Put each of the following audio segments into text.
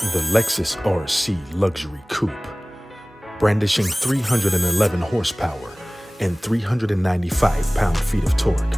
The Lexus RC Luxury Coupe, brandishing 311 horsepower and 395 pound-feet of torque.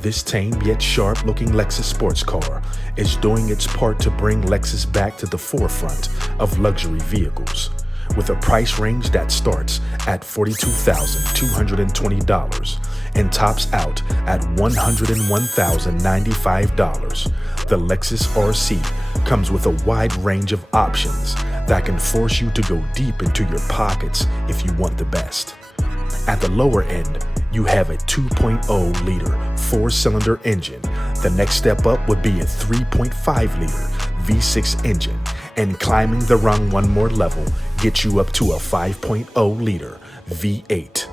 This tame yet sharp-looking Lexus sports car is doing its part to bring Lexus back to the forefront of luxury vehicles, with a price range that starts at $42,220 and tops out at $101,095. The Lexus RC comes with a wide range of options that can force you to go deep into your pockets if you want the best. At the lower end, you have a 2.0-liter four-cylinder engine. The next step up would be a 3.5-liter V6 engine, and climbing the rung one more level gets you up to a 5.0-liter V8.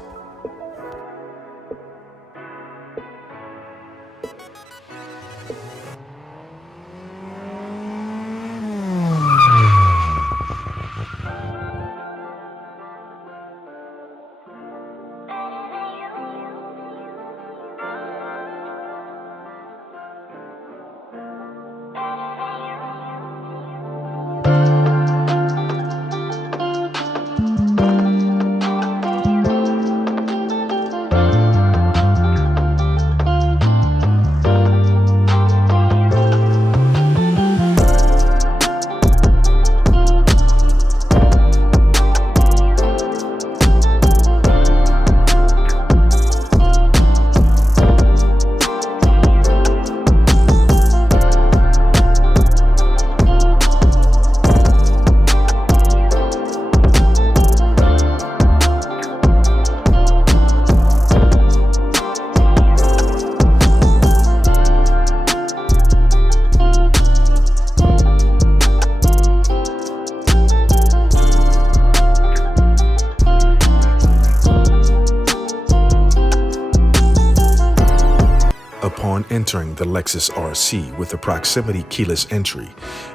Upon entering the Lexus RC with the proximity keyless entry,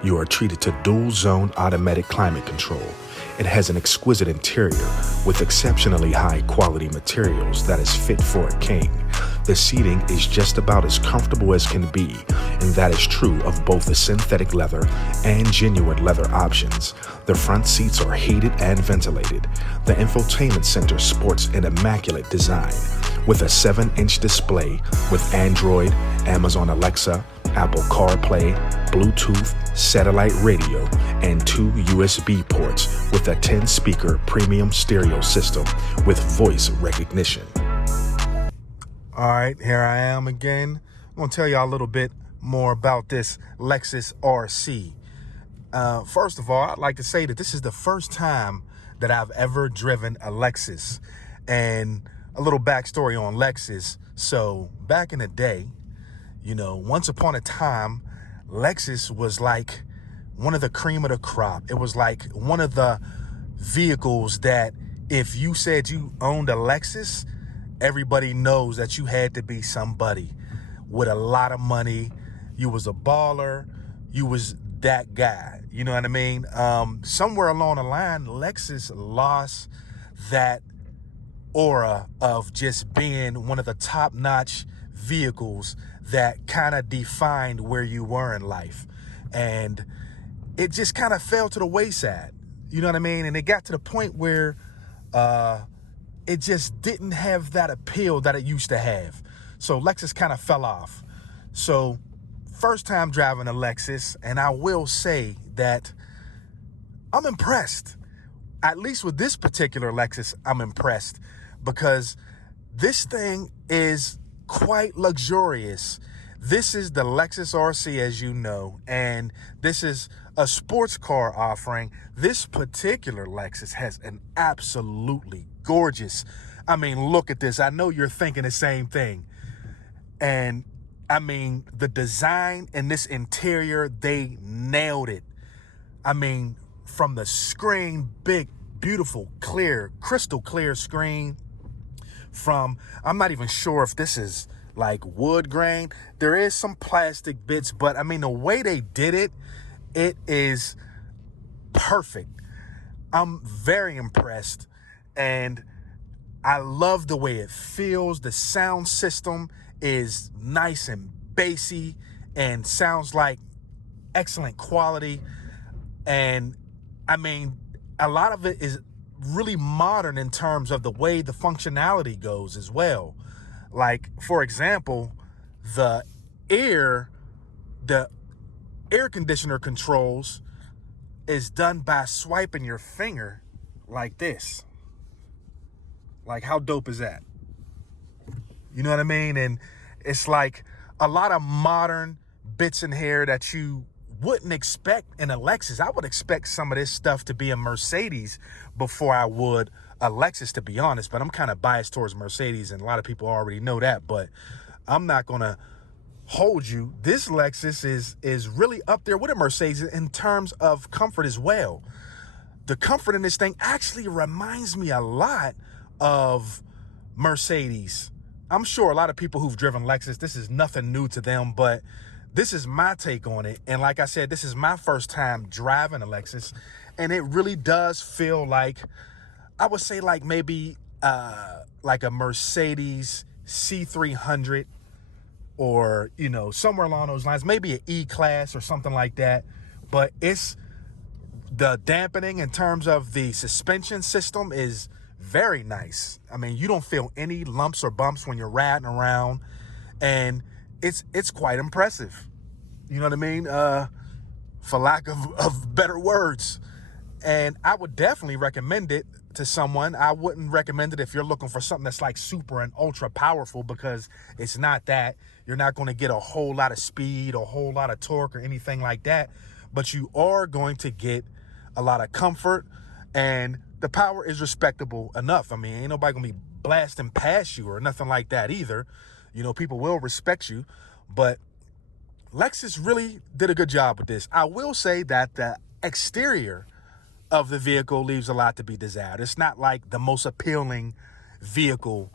you are treated to dual-zone automatic climate control. It has an exquisite interior with exceptionally high-quality materials that is fit for a king. The seating is just about as comfortable as can be, and that is true of both the synthetic leather and genuine leather options. The front seats are heated and ventilated. The infotainment center sports an immaculate design, with a 7-inch display with Android, Amazon Alexa, Apple CarPlay, Bluetooth, satellite radio, and 2 USB ports with a 10-speaker premium stereo system with voice recognition. All right, here I am again. I'm going to tell y'all a little bit more about this Lexus RC. First of all, I'd like to say that this is the first time that I've ever driven a Lexus. And a little backstory on Lexus. So back in the day, once upon a time, Lexus was like one of the cream of the crop. It was like one of the vehicles that if you said you owned a Lexus, everybody knows that you had to be somebody with a lot of money. You was a baller. You was that guy. You know what I mean? Somewhere along the line, Lexus lost that aura of just being one of the top-notch vehicles that kind of defined where you were in life. And it just kind of fell to the wayside. You know what I mean? And it got to the point where it just didn't have that appeal that it used to have. So Lexus kind of fell off. So first time driving a Lexus, and I will say that I'm impressed. At least with this particular Lexus, I'm impressed because this thing is quite luxurious. This is the Lexus RC, as you know, and this is a sports car offering. This particular Lexus has an absolutely gorgeous, look at this. I know you're thinking the same thing. And the design in this interior, they nailed it. From the screen, big, beautiful, clear, crystal clear screen. I'm not even sure if this is like wood grain. There is some plastic bits, but the way they did it, it is perfect. I'm very impressed, and I love the way it feels. The sound system is nice and bassy and sounds like excellent quality. And I mean, a lot of it is really modern in terms of the way the functionality goes as well. Like, for example, the air, the air conditioner controls is done by swiping your finger like this. Like, how dope is that? You know what I mean? And it's like a lot of modern bits in here that you wouldn't expect in a Lexus. I would expect some of this stuff to be a Mercedes before I would a Lexus, to be honest. But I'm kind of biased towards Mercedes, and a lot of people already know that. But I'm not going to hold you. This Lexus is really up there with a Mercedes in terms of comfort as well. The comfort in this thing actually reminds me a lot of Mercedes. I'm sure a lot of people who've driven Lexus, this is nothing new to them, but this is my take on it. And like I said, this is my first time driving a Lexus, and it really does feel like, I would say like maybe like a Mercedes C300, or, you know, somewhere along those lines, maybe an E-Class or something like that. But it's the dampening in terms of the suspension system is very nice. I mean, you don't feel any lumps or bumps when you're riding around, and it's quite impressive. You know what I mean? For lack of better words. And I would definitely recommend it to someone. I wouldn't recommend it if you're looking for something that's like super and ultra powerful, because it's not that. You're not going to get a whole lot of speed, a whole lot of torque, or anything like that. But you are going to get a lot of comfort, and the power is respectable enough. I mean, ain't nobody going to be blasting past you or nothing like that either. You know, people will respect you, but Lexus really did a good job with this. I will say that the exterior of the vehicle leaves a lot to be desired. It's not like the most appealing vehicle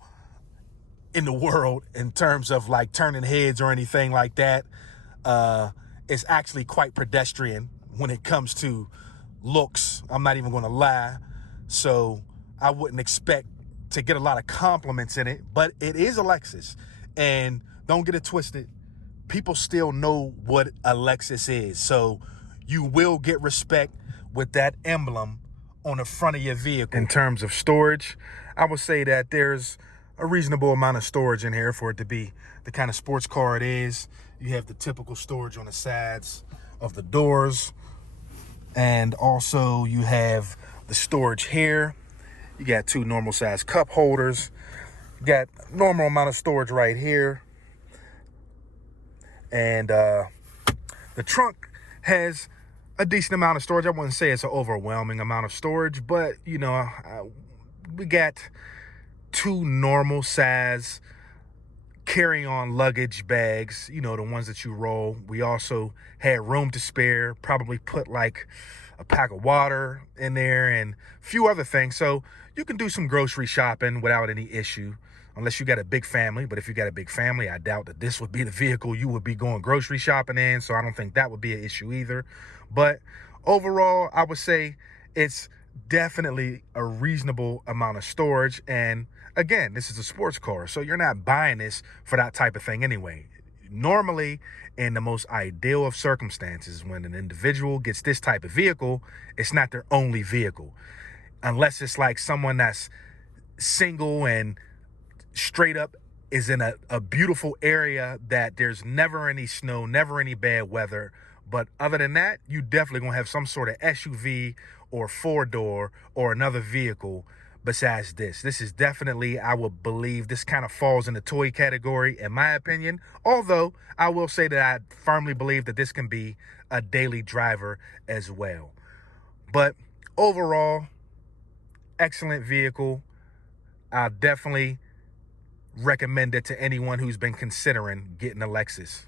in the world in terms of like turning heads or anything like that. It's actually quite pedestrian when it comes to looks. I'm not even going to lie. So I wouldn't expect to get a lot of compliments in it, but it is a Lexus. And don't get it twisted, people still know what a Lexus is. So you will get respect with that emblem on the front of your vehicle. In terms of storage, I would say that there's a reasonable amount of storage in here for it to be the kind of sports car it is. You have the typical storage on the sides of the doors, and also you have the storage here. You got two normal size cup holders. You got normal amount of storage right here, and the trunk has a decent amount of storage. I wouldn't say it's an overwhelming amount of storage, but you know, we got two normal size carry-on luggage bags, you know, the ones that you roll. We also had room to spare, probably put like a pack of water in there and a few other things. So you can do some grocery shopping without any issue, unless you got a big family. But if you got a big family, I doubt that this would be the vehicle you would be going grocery shopping in. So I don't think that would be an issue either. But overall, I would say it's definitely a reasonable amount of storage. And again, this is a sports car, so you're not buying this for that type of thing anyway. Normally, in the most ideal of circumstances, when an individual gets this type of vehicle, it's not their only vehicle, unless it's like someone that's single and straight up is in a beautiful area that there's never any snow, never any bad weather. But other than that, you definitely gonna have some sort of SUV or four-door or another vehicle besides this. This is definitely, I would believe, this kind of falls in the toy category, in my opinion. Although I will say that I firmly believe that this can be a daily driver as well. But overall, excellent vehicle. I'll definitely recommend it to anyone who's been considering getting a Lexus.